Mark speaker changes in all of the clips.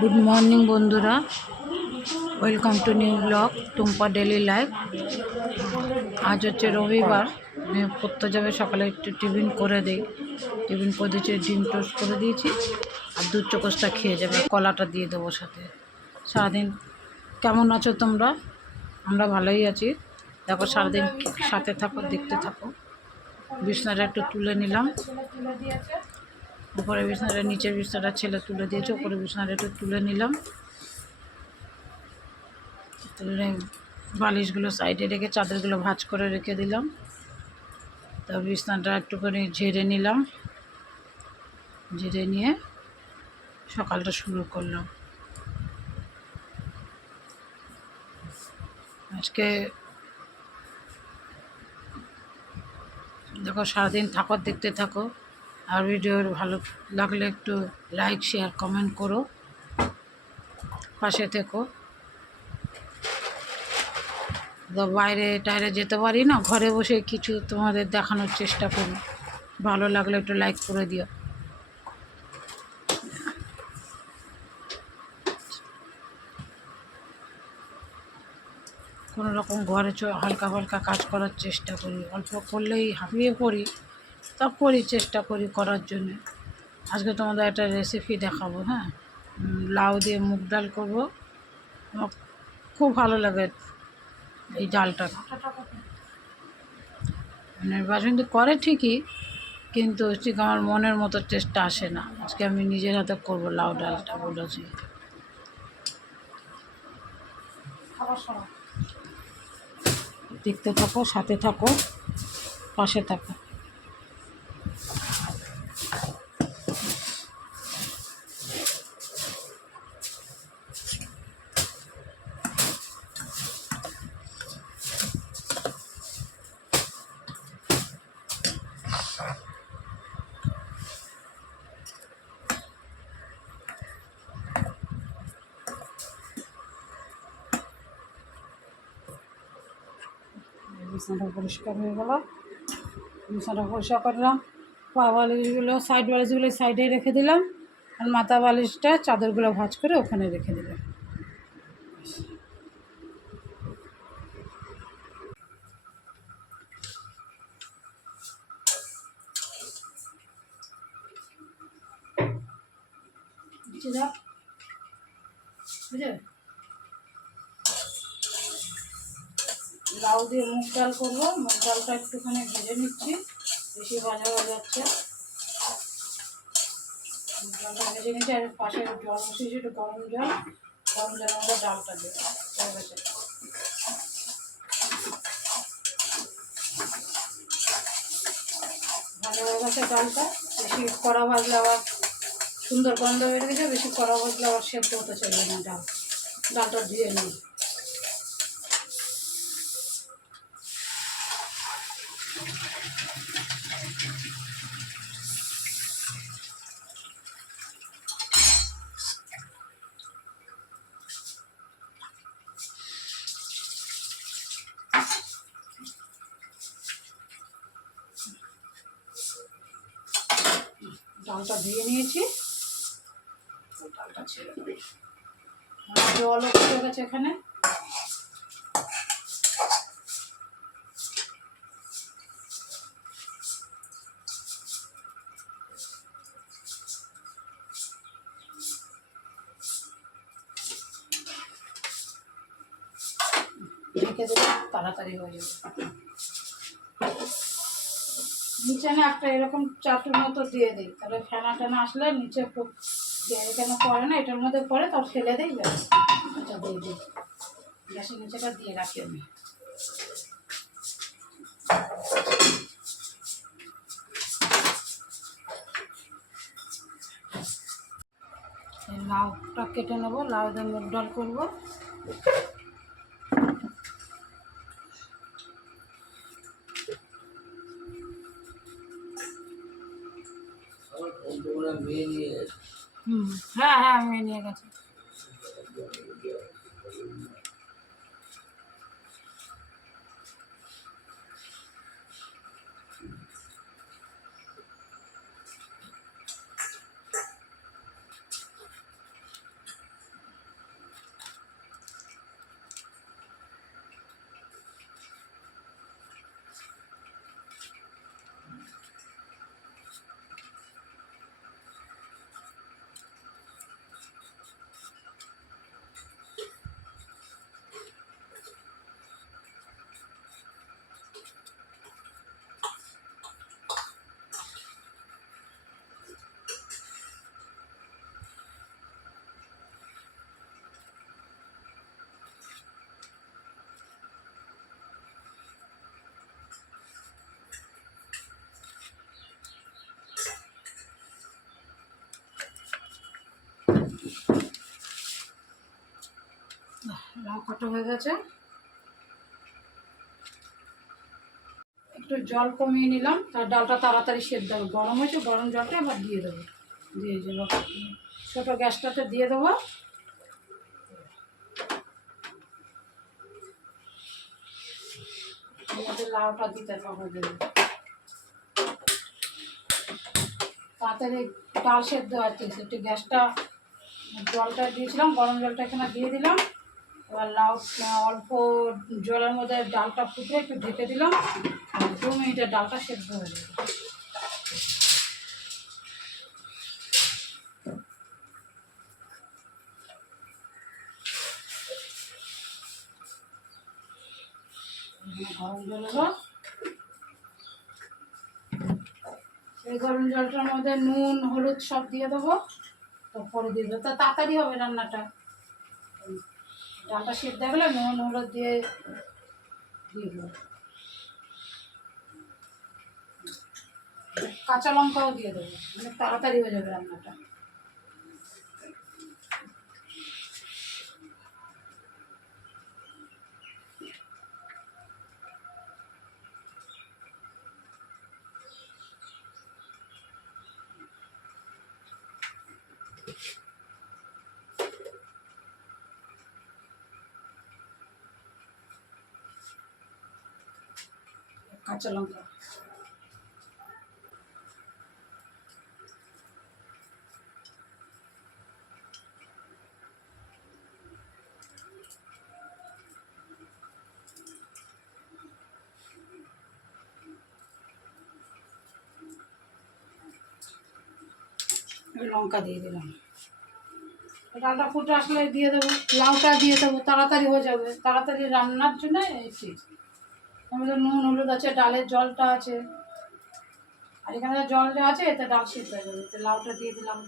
Speaker 1: Good morning বন্ধুরা। Welcome to new blog Tumpa daily life আজ হচ্ছে রবিবার। পড়তে যাবে সকালে একটু টিফিন করে দিই। টিফিন করে দিয়েছি, ডিম টোস্ট করে দিয়েছি। আর দুধ চকোসটা খেয়ে যাবে, কলাটা দিয়ে দেবো সাথে। সারাদিন কেমন আছো তোমরা? আমরা ভালোই আছি। দেখো সারাদিন সাথে থাকো, দেখতে থাকো। বিছনাটা একটু তুলে নিলাম। উপরে বিছানাটা, নিচের বিছনাটা ছেলে তুলে দিয়েছে, উপরে বিছানাটা একটু তুলে নিলাম। তুলে বালিশগুলো সাইডে রেখে চাদরগুলো ভাঁজ করে রেখে দিলাম। তা বিছনাটা একটুখানি ঝেড়ে নিলাম। ঝেড়ে নিয়ে সকালটা শুরু করলাম। আজকে দেখো সারাদিন থাকো দেখতে থাকো। আর ভিডিওর ভালো লাগলে একটু লাইক, শেয়ার, কমেন্ট করো। পাশে থেকো। বাইরে টাইরে যেতে পারি না, ঘরে বসে কিছু তোমাদের দেখানোর চেষ্টা করি। ভালো লাগলে একটু লাইক করে দিও। কোনো রকম ঘরে হালকা হালকা কাজ করার চেষ্টা করি। অল্প করলেই হাঁপিয়ে পড়ি। তা করি, চেষ্টা করি করার জন্যে। আজকে তোমাদের একটা রেসিপি দেখাবো হ্যাঁ? লাউ দিয়ে মুগ ডাল করব। খুব ভালো লাগে এই ডালটা। মানে বাসন্তী করে ঠিকই, কিন্তু ঠিক আমার মনের মতো টেস্টটা আসে না। আজকে আমি নিজের হাতে করব লাউ ডালটা বলেছি। দেখতে থাকো, সাথে থাকো, পাশে থাকো। বিছানাটা পরিষ্কার হয়ে গেল। বিছানাটা পরিষ্কার করলাম। পা বালিশগুলো সাইড বালিশগুলো সাইডে রেখে দিলাম। আর মাথা বালিশটা চাদরগুলো ভাঁজ করে ওখানে রেখে দিলাম নিচে যাও। বুঝলে লাউ দিয়ে মুগ ডাল করব। মুগ ডালটা একটুখানি ভেজে নিচ্ছি। বেশি ভাজা হয়ে যাচ্ছে। ডালটা ভেজে নিচ্ছি। আর পাশে জল বসিয়েছি, একটু গরম জল। গরম জলের মধ্যে ডালটা দেবো। হয়ে ভালো হয়ে গেছে ডালটা। বেশি কড়া ভাজলে আবার সুন্দর গন্ধ বেরিয়ে গেছে। বেশি কড়া ভাজলে আবার সেদ্ধ হতে চলবে না ডাল। ডালটা ধুয়ে নিই। ডালটা ধুয়ে নিয়েছি। তো ডালটা ছেড়ে দিই জলও ফুটে গেছে এখানে। রেখে দেবো তাড়াতাড়ি হয়ে যাবে। নিচে না একটা এরকম চাটুর মতো দিয়ে দিই। তাহলে ফেনা টেনা আসলে নিচে খুব এখানে পড়ে না, এটার মধ্যে পড়ে তার ফেলে দিই, ব্যাস। এটা দিয়ে দিই। গ্যাসের নিচেটা দিয়ে রাখি আমি। লাউটা কেটে নেব লাউ দিয়ে মুগ ডাল করব। হ্যাঁ হ্যাঁ আমি নিয়ে গেছি। লঙ্কাটা হয়ে গেছে? একটু জল কমিয়ে নিলাম, তার ডালটা তাড়াতাড়ি সেদ্ধ হবে। গরম হয়েছে, গরম জলটা এবার দিয়ে দেবো। দিয়ে দেবো ছোটো গ্যাসটাতে দিয়ে দেবো। লাউটা দিতে হবে তাড়াতাড়ি ডাল সেদ্ধ আছে একটু গ্যাসটা, জলটা দিয়েছিলাম, গরম জলটা এখানে দিয়ে দিলাম। এবার লাউ অল্প জলের মধ্যে ডালটা ফুটে একটু ঢেকে দিলাম। দু মিনিটের ডালটা সেদ্ধ হয়ে যাবে গরম জল এই গরম জলটার মধ্যে নুন, হলুদ সব দিয়ে দেবো। তারপরে দিয়ে দেবো। তা তাড়াতাড়ি হবে রান্নাটা। ডালটা সেদ্ধ গেলে নুন, হলুদ দিয়ে দেবো। কাঁচা লঙ্কাও দিয়ে দেবো মানে তাড়াতাড়ি হয়ে যাবে রান্নাটা। কাঁচা লঙ্কা এই লঙ্কা দিয়ে দিলাম। ডালটা ফুটে আসলে দিয়ে দেবো লাউটা দিয়ে দেবো, তাড়াতাড়ি হয়ে যাবে। তাড়াতাড়ি রান্নার জন্য এই ঠিক আমাদের নুন, হলুদ আছে, ডালের জলটা আছে। আর এখানে জলটা আছে এতে ডাল সিদ্ধ হয়ে যাবে। লাউটা দিয়ে দিলাম।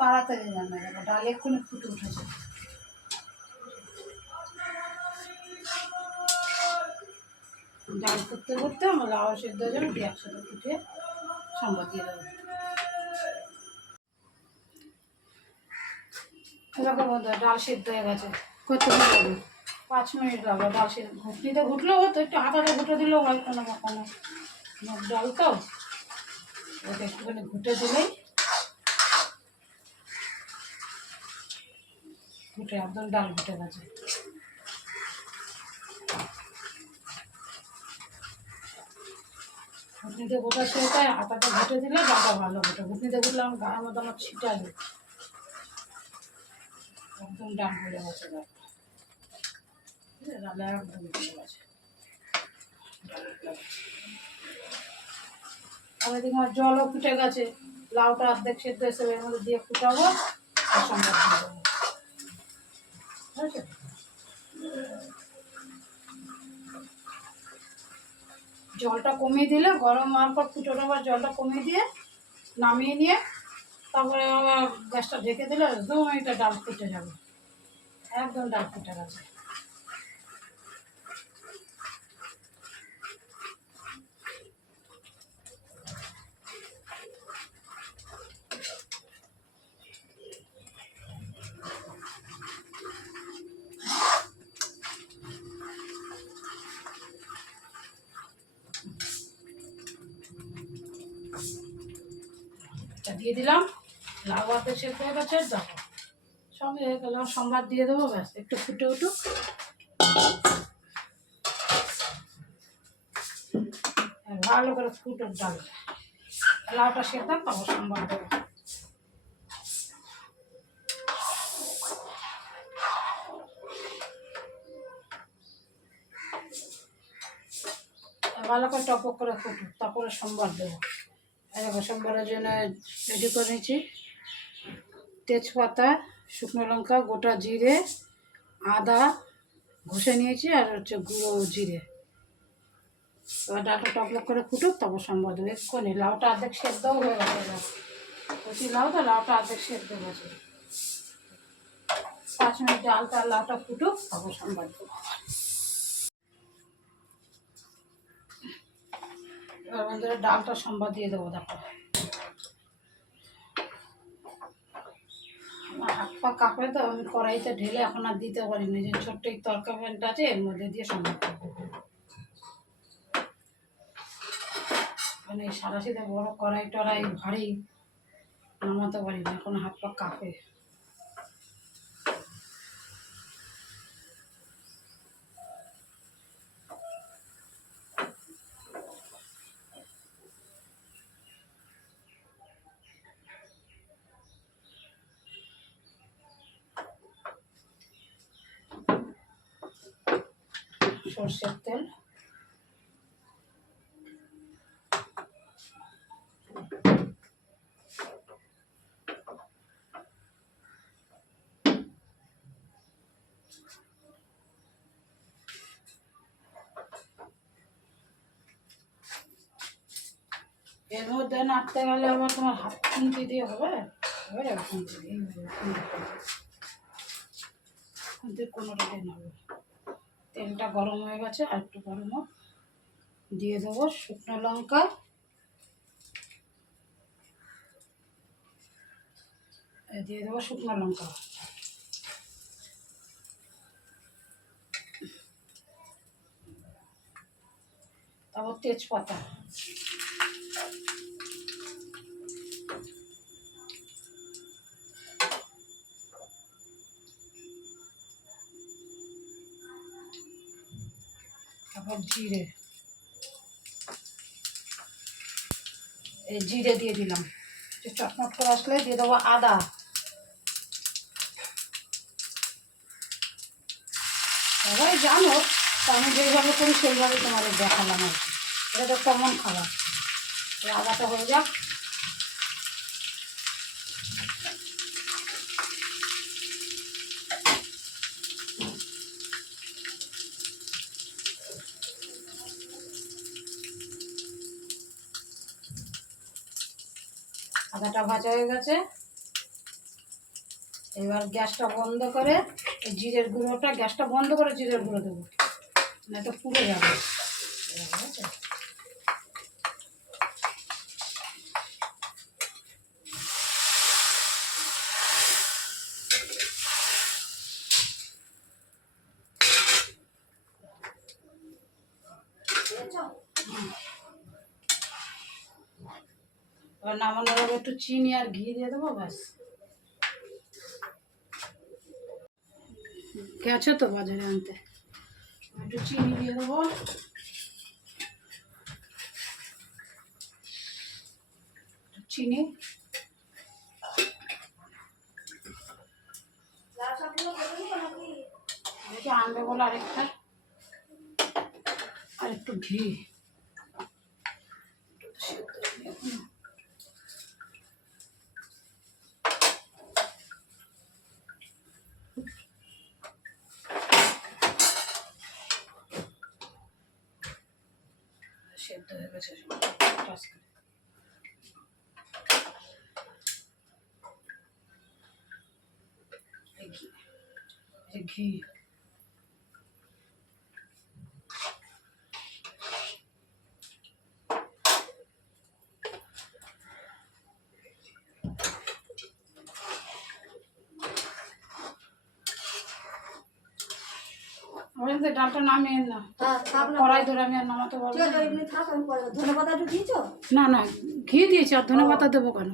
Speaker 1: তাড়াতাড়ি রান্না যাবে ডাল এক্ষুনি ফুটে উঠেছে। ফুটতে ফুটতে আমার লাউ সেদ্ধ হয়ে যাবে দিয়ে একসাথে ফুটে সম্বাদ দিয়ে দেবো। এরকম ডাল সেদ্ধ হয়ে গেছে। করতে হবে? পাঁচ মিনিট লাগবে ডাল সেদ্ধ। ঘুটনিতে ঘুটলেও হতো একটু হাতাতে ঘুটে দিলেও হয় কোনো কখনো ডাল তো ওটা একটুখানি ঘুটে দিলেই ঘুটে একদম ডাল ঘুটে গেছে। ঘুটনিতে গোটা সেটাই, আটাটা ঘুটে দিলে ডালটা ভালো ঘুটে ঘুটনিতে ঘুটলে আমার গায়ের মধ্যে আমার ছিটাবে। একদম ডান হয়ে গেছে আর জলও ফুটে গেছে। লাউটা অর্ধেক সেদ্ধ এসে এর মধ্যে দিয়ে ফুটাবো, আর দেবো। ঠিক আছে? জলটা কমিয়ে দিলে, গরম হওয়ার পর ফুটোটা পর জলটা কমিয়ে দিয়ে নামিয়ে নিয়ে তারপরে গ্যাসটা ঢেকে দিলে দু মিনিটে ডাল ফুটে যাবে। একদম ডাল ফুটে গেছে। এটা দিয়ে দিলাম। লাউ আতে শেষ হয়ে গেছে, দেখো। সব হয়ে গেল, সম্বাদ দিয়ে দেবো, ব্যাস, একটু ফুটে উঠুক। ভালো করে ফুটুক ডাল। লাউটা সেদ্ধ, তারপর সম্বাদ দেবো। ভালো করে টপক করে ফুটুক, তারপরে সম্বাদ দেবো। এরকম সোমবারের জন্য রেডি করে নিয়েছি। তেজপাতা, শুকনো লঙ্কা, গোটা জিরে, আদা ঘষে নিয়েছি, আর হচ্ছে গুঁড়ো জিরে। এবার ডালটা টকবক করে ফুটুক, তারপর দেবো। এক্ষুনি লাউটা অর্ধেক সেদ্ধও হয়ে গেছে কচি লাউ তো লাউটা অর্ধেক সেদ্ধ গেছে। পাঁচ মিনিট ডালটা, লাউটা ফুটুক, তারপর সম্বাদ দেবো। এবার ডালটা সম্বাদ দিয়ে দেবো, দেখো। আমার হাত পা কাঁপে তো, আমি কড়াইতে ঢেলে এখন আর দিতে পারিনি যে ছোট্ট এই তরকা প্যানটা আছে, এর মধ্যে দিয়ে সম্বাদ মানে সারাশিতে বড় কড়াই টড়াই ভারী, নামাতে পারি না, এখন হাত পা কাঁপে। সর্ষের তেল এর মধ্যে নাড়তে গেলে আবার তোমার হাত খুঁটি দিয়ে হবে। হবে খুঁটি নেবে তেলটা গরম হয়ে গেছে, আর একটু গরম হোক, দিয়ে দেবো শুকনো লঙ্কা। দিয়ে দেবো শুকনো লঙ্কা। তারপর তেজপাতা। জিরে। এই জিরে দিয়ে দিলাম। চটমট করে আসলে দিয়ে দেবো আদা। সবাই জানো আমি যেইভাবে করি সেইভাবে তোমাদের দেখালাম আর কি। এটা তো কমন খাবার? আদাটা হয়ে যাক আদাটা ভাজা হয়ে গেছে। এবার গ্যাসটা বন্ধ করে জিরের গুঁড়োটা, গ্যাসটা বন্ধ করে জিরের গুঁড়ো দেবো। না তো পুড়ে যাবে ঠিক আছে? এবার নামানোর আগে একটু চিনি আর ঘি দিয়ে দেবো, ব্যাস। গেছে তো বাজারে আনতে? একটু চিনি দিয়ে দেবো। চিনি। আনবে বলে আরেকটা। আর একটু ঘি সেদ্ধ হয়নি এখনও। সেদ্ধ হয়ে গেছে টাচ করে। এই ঘি এই ঘি থেকে ডালটা নামিয়ে না। কড়াই ধরে আমি আর নামাতে পারব না। না ঘি দিয়েছি আর ধনে পাতা দেবো কেন?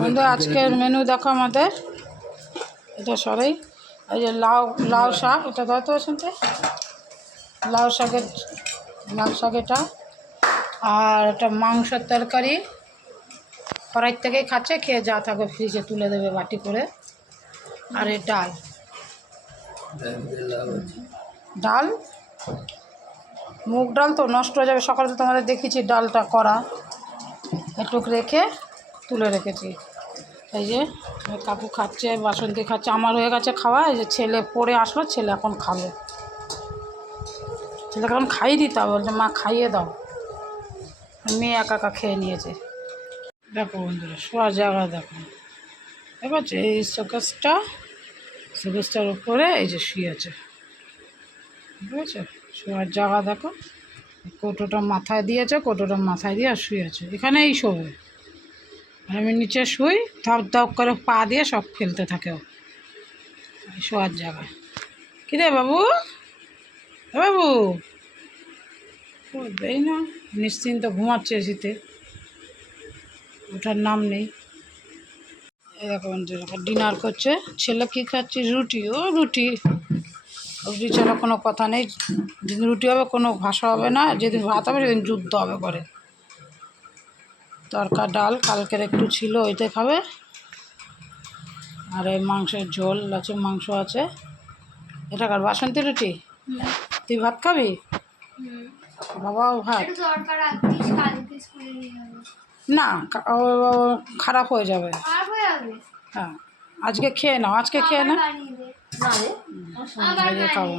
Speaker 1: বন্ধু, আজকের মেনু দেখো আমাদের। এটা সরাই। এই যে লাউ লাউ শাক, এটা দাও তো শুনতে লাউ শাকের, লাউ শাক এটা। আর এটা মাংসের তরকারি। কড়াই থেকেই খাচ্ছে, খেয়ে যা থাকবে ফ্রিজে তুলে দেবে বাটি করে। আর এই ডাল। ডাল? মুগ ডাল তো নষ্ট হয়ে যাবে। সকালে তো তোমাদের দেখেছি ডালটা করা। একটু রেখে তুলে রেখেছি। এই যে, কাকু খাচ্ছে, বাসন্তী খাচ্ছে, আমার হয়ে গেছে খাওয়া, এই যে ছেলে পড়ে আসলো, ছেলে এখন খাবে। ছেলেকে এখন খাইয়ে দিতে হবে, বলছে, মা, খাইয়ে দাও। মেয়ে একা একা খেয়ে নিয়েছে। দেখো বন্ধুরা শোয়ার জায়গা দেখো। ঠিক আছে এই শোকেসটা, শোকেসটার উপরে এই যে শুয়েছে ঠিক আছে শোয়ার জায়গা দেখো কোটোটা মাথায় দিয়েছে, কোটোটা মাথায় দিয়ে আর শুয়েছে এখানেই শোবে। আমি নিচে শুই, ধপ ধপ করে পা দিয়ে সব ফেলতে থাকে ও। শোয়ার জায়গায়। কিরে বাবু? বাবু? দেই না, নিশ্চিন্ত ঘুমাচ্ছে শীতে ওঠার নাম নেই। এরকম ডিনার করছে। ছেলে কী খাচ্ছে? রুটি। ও রুটি। রুটি ছাড়া কোনো কথা নেই। যেদিন রুটি হবে কোনো ভাষা হবে না, যেদিন ভাত হবে সেদিন যুদ্ধ হবে করে তরকা ডাল কালকের একটু ছিল ওইটাই খাবে। আর এই মাংসের ঝোল আছে মাংস আছে। এটা কার বাসন্তী রুটি? তুই ভাত খাবি? বাবাও ভাত। না খারাপ হয়ে যাবে।
Speaker 2: হয়ে
Speaker 1: আজকে খেয়ে নাও আজকে খেয়ে না। খাব।